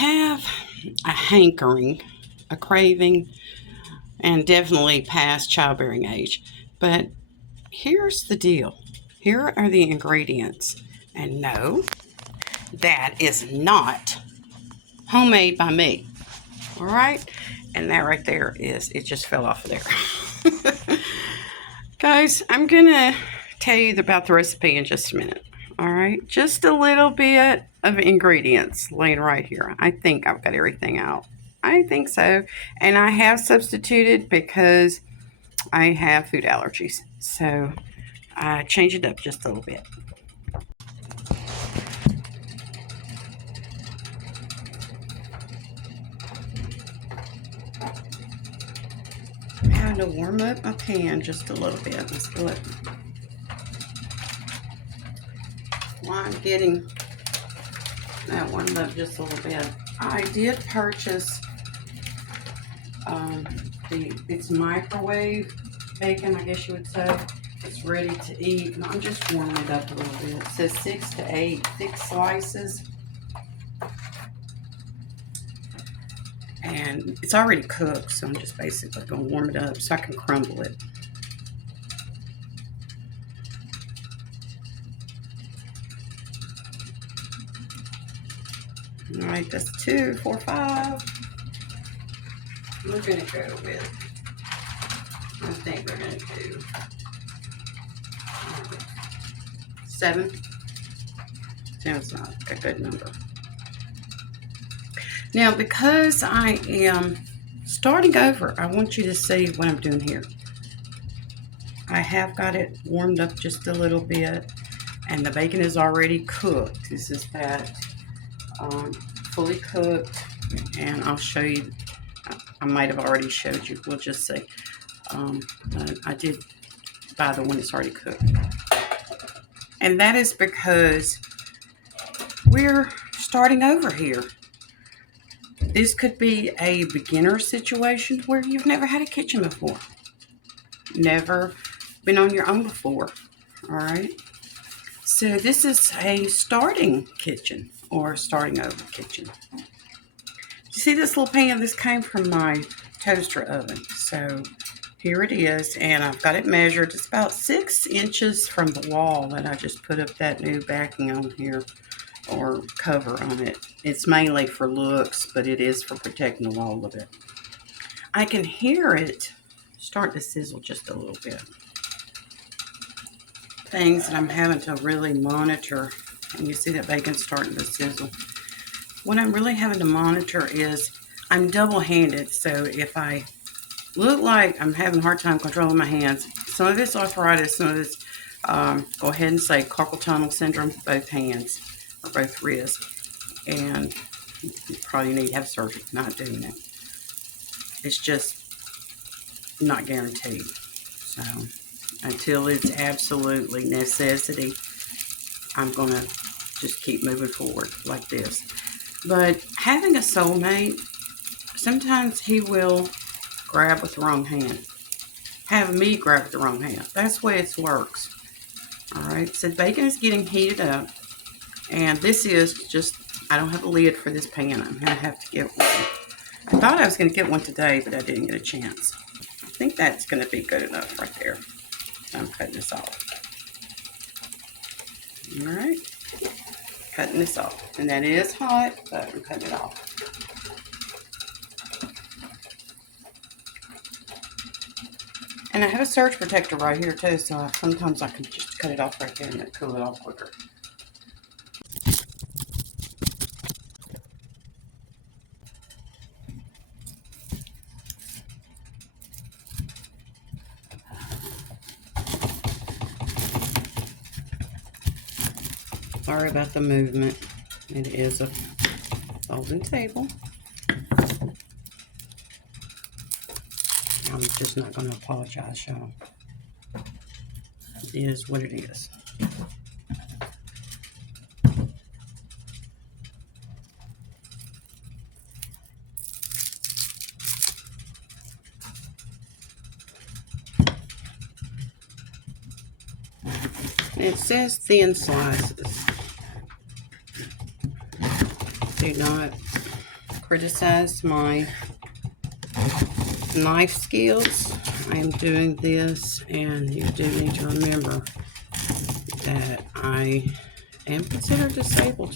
have a hankering, a craving, and definitely past childbearing age. But here's the deal. Here are the ingredients. And no, that is not homemade by me. All right? And that right there it just fell off of there. Guys, I'm going to tell you about the recipe in just a minute. All right? Just a little bit of ingredients laying right here. I think I've got everything out. I think so. And I have substituted because I have food allergies. So I change it up just a little bit. I'm having to warm up my pan just a little bit. Let's do it. While I'm getting that warmed up just a little bit, I did purchase it's microwave bacon, I guess you would say. It's ready to eat, and I'm just warming it up a little bit. It says 6 to 8 thick slices, and it's already cooked, so I'm just basically going to warm it up so I can crumble it. All right, that's 2, 4, 5. We're going to go with, I think we're going to do 7. Sounds like a good number. Now, because I am starting over, I want you to see what I'm doing here. I have got it warmed up just a little bit, and the bacon is already cooked. This is that fully cooked, and I'll show you. I might have already showed you. We'll just say I did buy the one that's already cooked. And that is because we're starting over here. This could be a beginner situation where you've never had a kitchen before. Never been on your own before. All right. So this is a starting kitchen or starting over kitchen. You see this little pan? This came from my toaster oven. So here it is, and I've got it measured. It's about 6 inches from the wall that I just put up that new backing on here, or cover on it. It's mainly for looks, but it is for protecting the wall of it. I can hear it start to sizzle just a little bit. Things that I'm having to really monitor, and you see that bacon's starting to sizzle. What I'm really having to monitor is I'm double-handed, so if I look like I'm having a hard time controlling my hands, some of it's arthritis, some of it's, go ahead and say carpal tunnel syndrome, both hands or both wrists, and you probably need to have surgery. Not doing it. It's just not guaranteed. So until it's absolutely necessity, I'm going to just keep moving forward like this. But having a soulmate, sometimes he will grab with the wrong hand. Have me grab with the wrong hand. That's the way it works. Alright, so bacon is getting heated up. And this is just, I don't have a lid for this pan. I'm going to have to get one. I thought I was going to get one today, but I didn't get a chance. I think that's going to be good enough right there. I'm cutting this off. Alright. Cutting this off. And that is hot, but I'm cutting it off. And I have a surge protector right here too, so sometimes I can just cut it off right there and it'll cool it off quicker. Sorry about the movement. It is a folding table. I'm just not going to apologize, y'all. It is what it is. It says thin slices. Do not criticize my knife skills, I am doing this, and you do need to remember that I am considered disabled.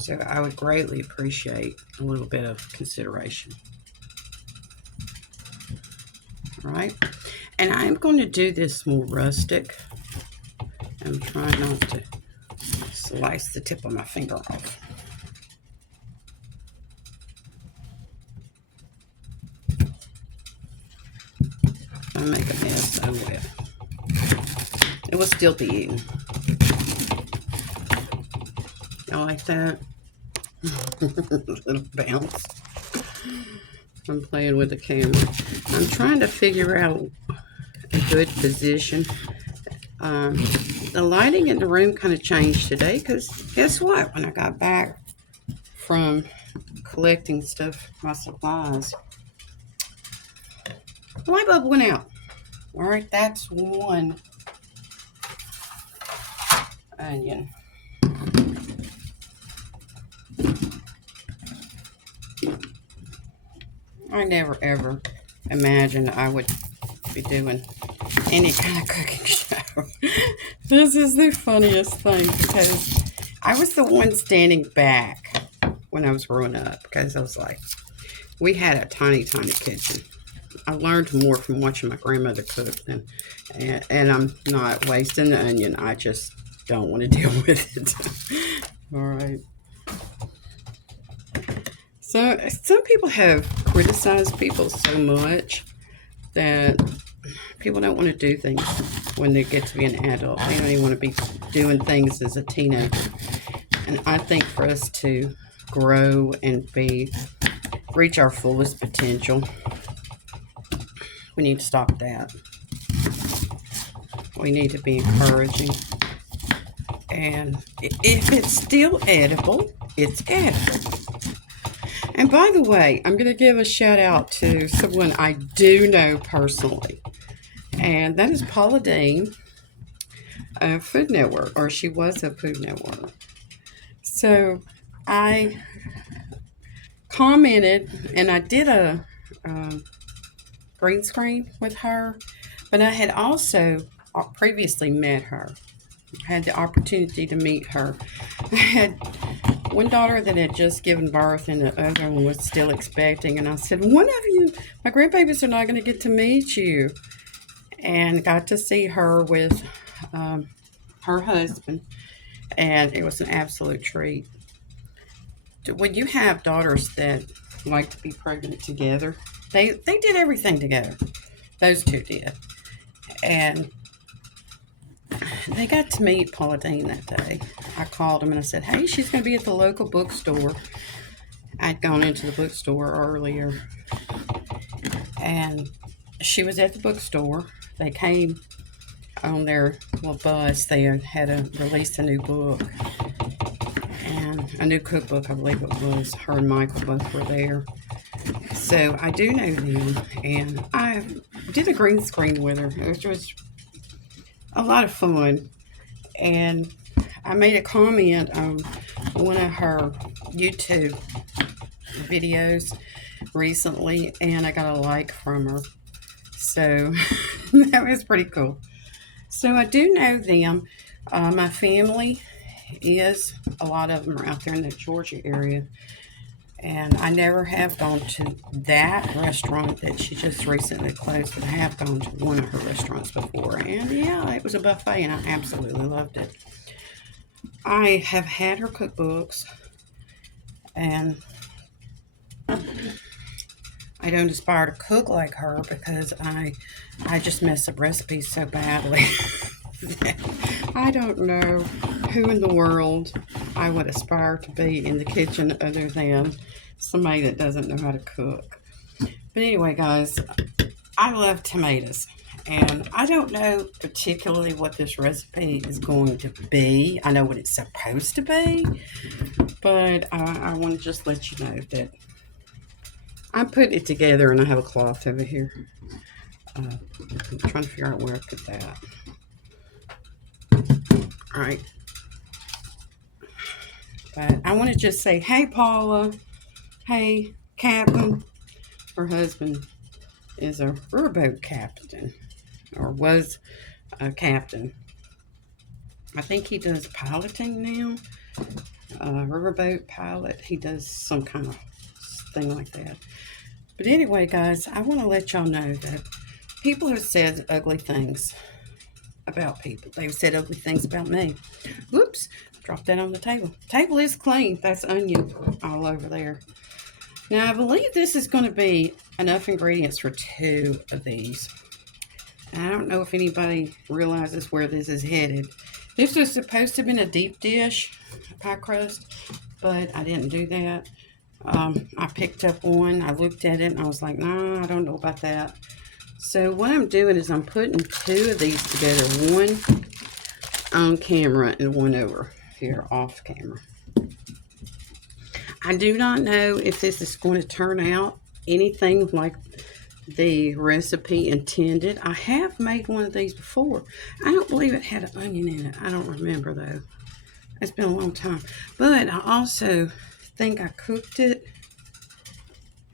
So I would greatly appreciate a little bit of consideration. All right, and I'm going to do this more rustic. I'm trying not to slice the tip of my finger off. I make a mess, oh well. It will still be eaten. Y'all like that? Little bounce. I'm playing with the camera. I'm trying to figure out a good position. The lighting in the room kind of changed today because guess what? When I got back from collecting stuff, my supplies, the light bulb went out. All right, that's one onion. I never ever imagined I would be doing any kind of cooking show. This is the funniest thing because I was the one standing back when I was growing up because I was like, we had a tiny, tiny kitchen. I learned more from watching my grandmother cook and I'm not wasting the onion. I just don't want to deal with it. All right. So some people have criticized people so much that people don't want to do things when they get to be an adult. They don't even want to be doing things as a teenager. And I think for us to grow and reach our fullest potential, we need to stop that. We need to be encouraging. And if it's still edible, it's edible. And by the way, I'm going to give a shout out to someone I do know personally. And that is Paula Dean, Food Network, or she was a Food Network. So I commented, and I did a green screen with her, but I had also previously met her. I had the opportunity to meet her. I had one daughter that had just given birth, and the other one was still expecting. And I said, one of you, my grandbabies are not going to get to meet you. And got to see her with her husband, and it was an absolute treat. When you have daughters that like to be pregnant together, they did everything together. Those two did. And they got to meet Paula Dean that day. I called them and I said, hey, she's going to be at the local bookstore. I'd gone into the bookstore earlier, and she was at the bookstore. They came on their little bus. They had released a new book and a new cookbook, I believe it was. Her and Michael both were there. So I do know them, and I did a green screen with her. It was a lot of fun, and I made a comment on one of her YouTube videos recently, and I got a like from her. So that was pretty cool. So I do know them. My family is, a lot of them are out there in the Georgia area. And I never have gone to that restaurant that she just recently closed, but I have gone to one of her restaurants before. And yeah, it was a buffet, and I absolutely loved it. I have had her cookbooks, and I don't aspire to cook like her because I just mess up recipes so badly. I don't know who in the world I would aspire to be in the kitchen other than somebody that doesn't know how to cook. But anyway, guys, I love tomatoes. And I don't know particularly what this recipe is going to be. I know what it's supposed to be. But I want to just let you know that I'm putting it together, and I have a cloth over here. I'm trying to figure out where I put that. All right. But I want to just say, hey, Paula. Hey, Captain. Her husband is a riverboat captain, or was a captain. I think he does piloting now. Riverboat pilot. He does some kind of thing like that. But anyway, guys, I want to let y'all know that people have said ugly things about people. They've said ugly things about me. Whoops, dropped that on the table. Table is clean. That's onion all over there. Now, I believe this is going to be enough ingredients for 2 of these. I don't know if anybody realizes where this is headed. This was supposed to have been a deep dish pie crust, but I didn't do that. I picked up one, I looked at it, and I was like, nah, I don't know about that. So what I'm doing is I'm putting 2 of these together, one on camera and one over here off camera. I do not know if this is going to turn out anything like the recipe intended. I have made one of these before. I don't believe it had an onion in it. I don't remember though. It's been a long time. But I also think I cooked it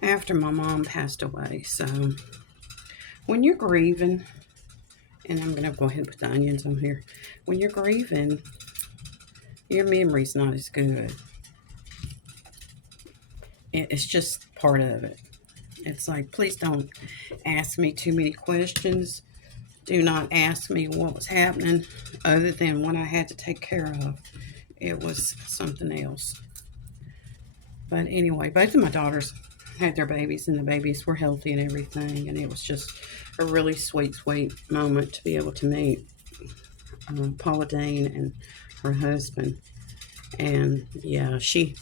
after my mom passed away. So when you're grieving, and I'm going to go ahead and put the onions on here. When you're grieving, your memory's not as good. It's just part of it. It's like, please don't ask me too many questions. Do not ask me what was happening other than what I had to take care of. It was something else. But anyway, both of my daughters had their babies, and the babies were healthy and everything. And it was just a really sweet, sweet moment to be able to meet Paula Dane and her husband. And yeah, she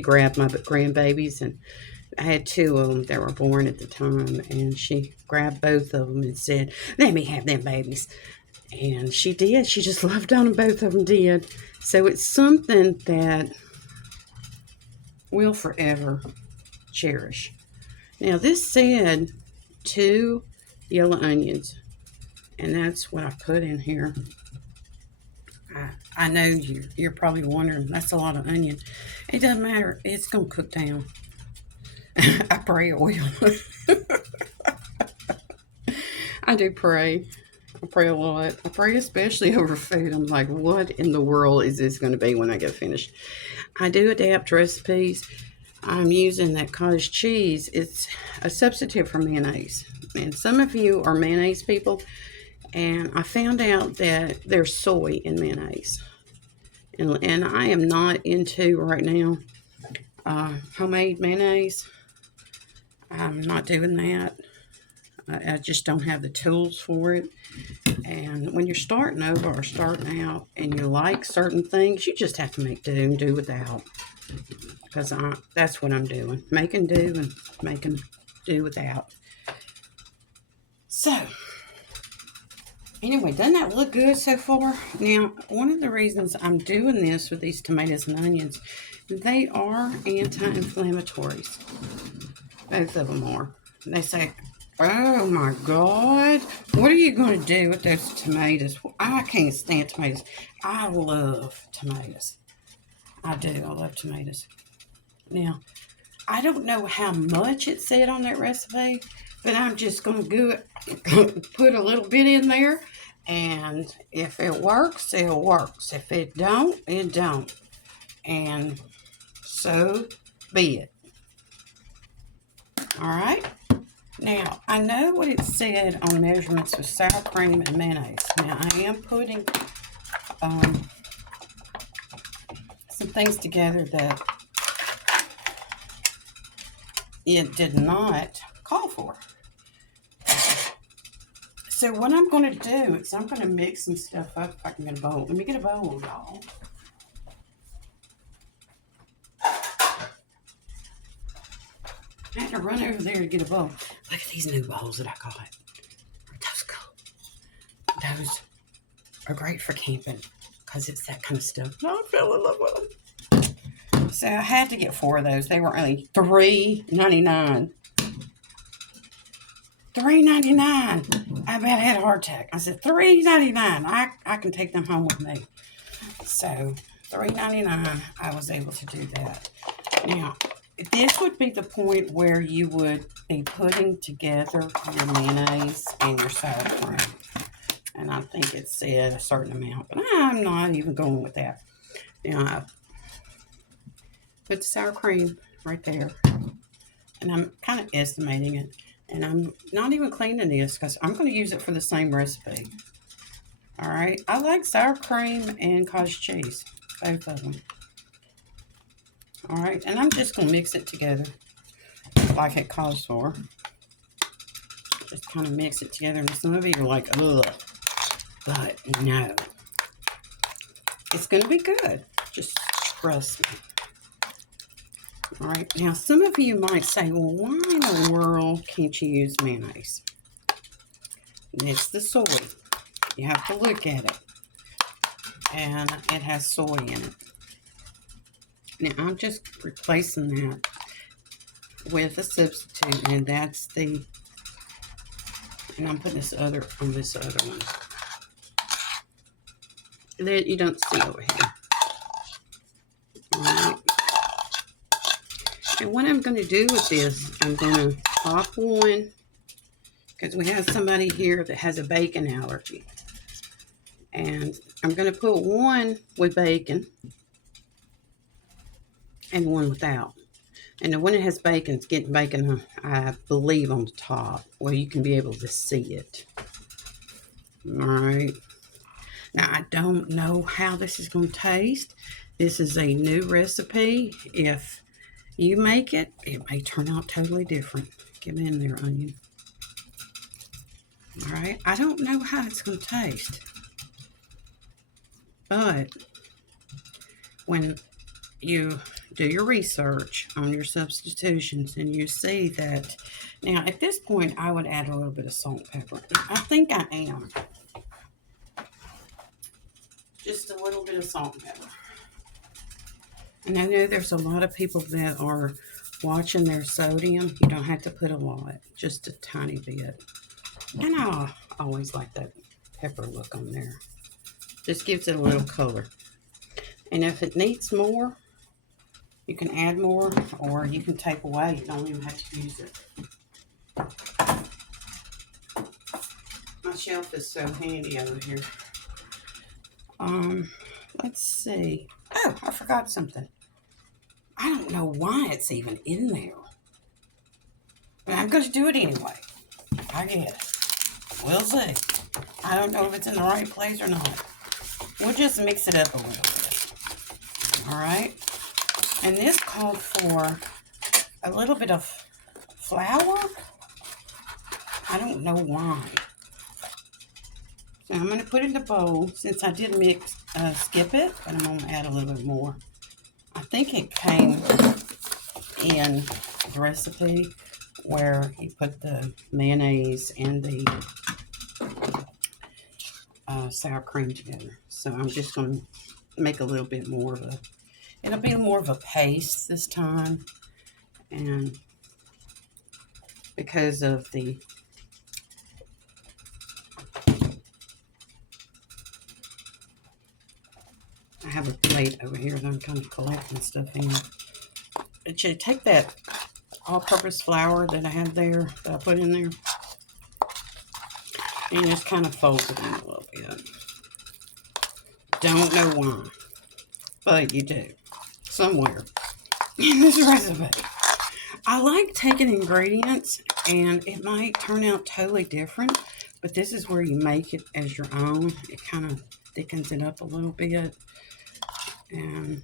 grabbed my grandbabies, and I had 2 of them that were born at the time, and she grabbed both of them and said, let me have them babies. And she did. She just loved on them. Both of them did. So it's something that we'll forever cherish. Now, this said 2 yellow onions, and that's what I put in here. I know you're probably wondering, that's a lot of onion. It doesn't matter. It's going to cook down. I pray it will. I do pray. I pray a lot. I pray especially over food. I'm like, what in the world is this going to be when I get finished? I do adapt recipes. I'm using that cottage cheese. It's a substitute for mayonnaise. And some of you are mayonnaise people. And I found out that there's soy in mayonnaise. And I am not into right now homemade mayonnaise. I'm not doing that. I just don't have the tools for it. And when you're starting over or starting out and you like certain things, you just have to make do and do without. Because that's what I'm doing. Making do and making do without. So, anyway, doesn't that look good so far? Now, one of the reasons I'm doing this with these tomatoes and onions, they are anti-inflammatories. Both of them are. They say, oh my God, what are you going to do with those tomatoes? I can't stand tomatoes. I love tomatoes. I do. I love tomatoes. Now, I don't know how much it said on that recipe, but I'm just going to put a little bit in there. And if it works, it works. If it don't, it don't. And so be it. All right. Now, I know what it said on measurements with sour cream and mayonnaise. Now, I am putting some things together that it did not call for. So what I'm going to do is I'm going to mix some stuff up if I can get a bowl. Let me get a bowl, y'all. I had to run over there to get a bowl. Look at these new bowls that I got. Those cool. Those are great for camping because it's that kind of stuff. I fell in love with them. So I had to get 4 of those. They were only $3.99. $3.99. I bet I had a heart attack. I said $3.99. I can take them home with me. So $3.99, I was able to do that. Now, this would be the point where you would be putting together your mayonnaise and your sour cream. And I think it said a certain amount, but I'm not even going with that. Now, I put the sour cream right there. And I'm kind of estimating it. And I'm not even cleaning this because I'm going to use it for the same recipe. All right. I like sour cream and cottage cheese. Both of them. All right. And I'm just going to mix it together like it calls for. Just kind of mix it together. And some of you are like, ugh. But no. It's going to be good. Just trust me. All right, now some of you might say, well, why in the world can't you use mayonnaise? It's the soy. You have to look at it. And it has soy in it. Now, I'm just replacing that with a substitute, and that's the, and I'm putting this other on this other one. That you don't see over here. All right. And what I'm going to do with this, I'm going to pop one, because we have somebody here that has a bacon allergy. And I'm going to put one with bacon and one without. And the one that has bacon is getting bacon, I believe, on the top, where you can be able to see it. All right. Now, I don't know how this is going to taste. This is a new recipe. If you make it, it may turn out totally different. Get in there, onion. All right. I don't know how it's going to taste. But when you do your research on your substitutions and you see that, now at this point I would add a little bit of salt and pepper. I think I am. Just a little bit of salt and pepper. And I know there's a lot of people that are watching their sodium. You don't have to put a lot, just a tiny bit. And I always like that pepper look on there. Just gives it a little color. And if it needs more, you can add more, or you can take away. You don't even have to use it. My shelf is so handy over here. Let's see. Oh, I forgot something. I don't know why it's even in there. But I'm going to do it anyway. I guess. We'll see. I don't know if it's in the right place or not. We'll just mix it up a little bit. All right. And this called for a little bit of flour. I don't know why. So I'm going to put it in the bowl. Since I did skip it, but I'm going to add a little bit more. I think it came in the recipe where you put the mayonnaise and the sour cream together. So I'm just going to make a little bit more of a, it'll be more of a paste this time. And because of the I have a plate over here that I'm kind of collecting stuff in. It should take that all-purpose flour that I have there, that I put in there, and just kind of fold it in a little bit. Don't know why, but you do. Somewhere in this recipe. I like taking ingredients, and it might turn out totally different, but this is where you make it as your own. It kind of thickens it up a little bit. And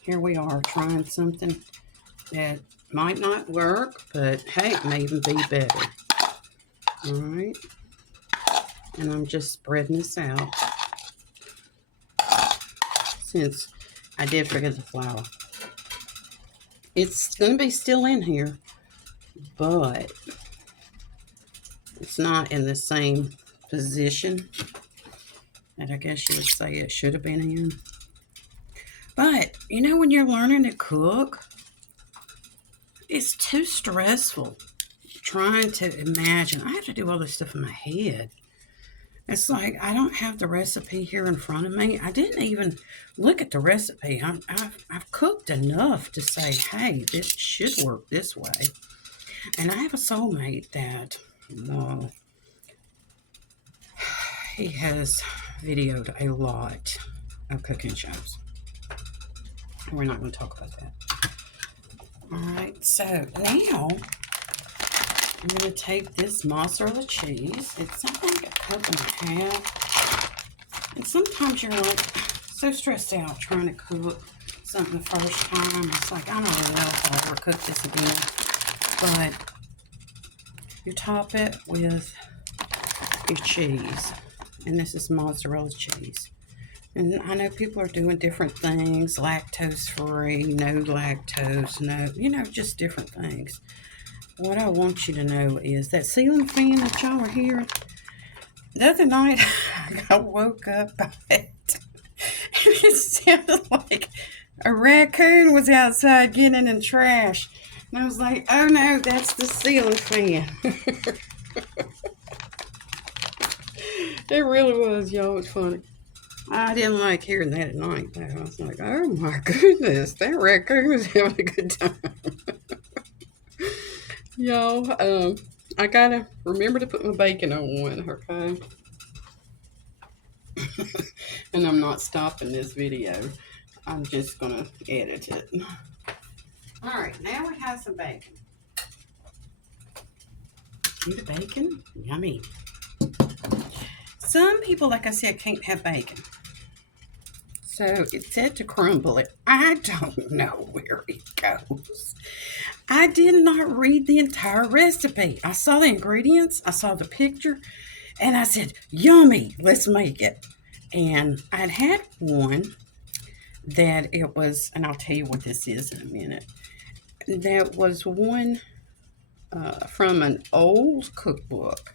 here we are trying something that might not work, but hey, it may even be better. All right. And I'm just spreading this out. Since I did forget the flour. It's going to be still in here, but it's not in the same position that I guess you would say it should have been in. But, you know, when you're learning to cook, it's too stressful trying to imagine. I have to do all this stuff in my head. It's like I don't have the recipe here in front of me. I didn't even look at the recipe. I've cooked enough to say, hey, this should work this way. And I have a soulmate that he has videoed a lot of cooking shows. We're not going to talk about that. All right, so now I'm going to take this mozzarella cheese. It's, I think, a cup and a half. And sometimes you're like so stressed out trying to cook something the first time. It's like, I don't really know if I'll ever cook this again. But you top it with your cheese. And this is mozzarella cheese. And I know people are doing different things, lactose free, no lactose, no, just different things. What I want you to know is that ceiling fan that y'all are hearing, the other night I woke up by it. And it sounded like a raccoon was outside getting in trash. And I was like, oh no, that's the ceiling fan. It really was, y'all. It's funny. I didn't like hearing that at night, though. I was like, oh my goodness, that raccoon was having a good time. Y'all, I gotta remember to put my bacon on one, okay? And I'm not stopping this video. I'm just gonna edit it. All right, now we have some bacon. See the bacon? Yummy. Some people, like I said, can't have bacon. So it said to crumble it. I don't know where it goes. I did not read the entire recipe. I saw the ingredients, I saw the picture, and I said, yummy, let's make it. And I'd had one that it was, and I'll tell you what this is in a minute. That was one from an old cookbook.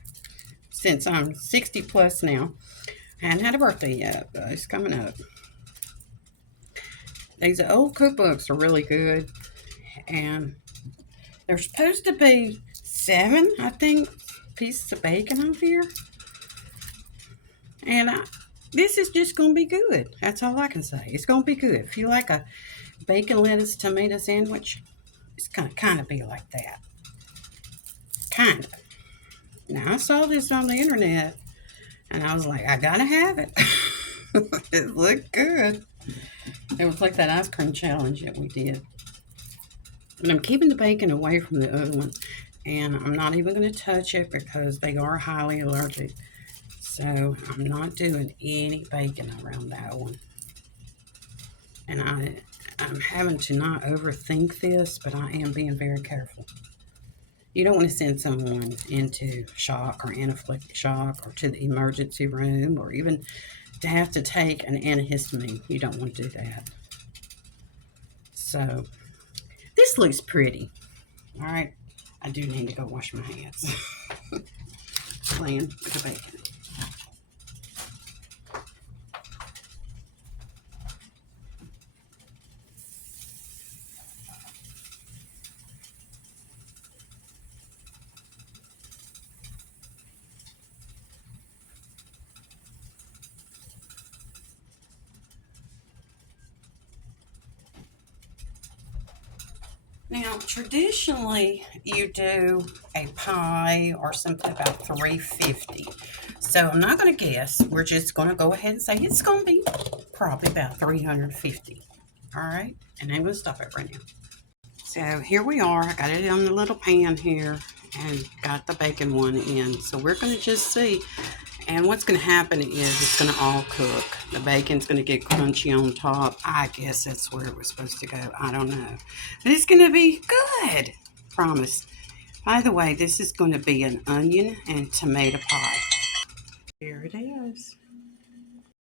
Since I'm 60 plus now, I hadn't had a birthday yet, but it's coming up. These old cookbooks are really good, and there's supposed to be 7, I think, pieces of bacon on here. And this is just going to be good. That's all I can say. It's going to be good. If you like a bacon, lettuce, tomato sandwich, it's going to kind of be like that. Kind of. Now, I saw this on the internet, and I was like, I got to have it. It looked good. It was like that ice cream challenge that we did. But I'm keeping the bacon away from the other one. And I'm not even going to touch it because they are highly allergic. So I'm not doing any bacon around that one. And I'm having to not overthink this, but I am being very careful. You don't want to send someone into shock or anaphylactic shock or to the emergency room or even to have to take an antihistamine. You don't want to do that. So this looks pretty. All right. I do need to go wash my hands. Playing with the bacon. Now, traditionally, you do a pie or something about $3.50. So I'm not going to guess. We're just going to go ahead and say it's going to be probably about $350. All right? And I'm going to stop it right now. So here we are. I got it on the little pan here and got the bacon one in. So we're going to just see. And what's going to happen is it's going to all cook. The bacon's going to get crunchy on top. I guess that's where it was supposed to go. I don't know. But it's going to be good. Promise. By the way, this is going to be an onion and tomato pie. Here it is.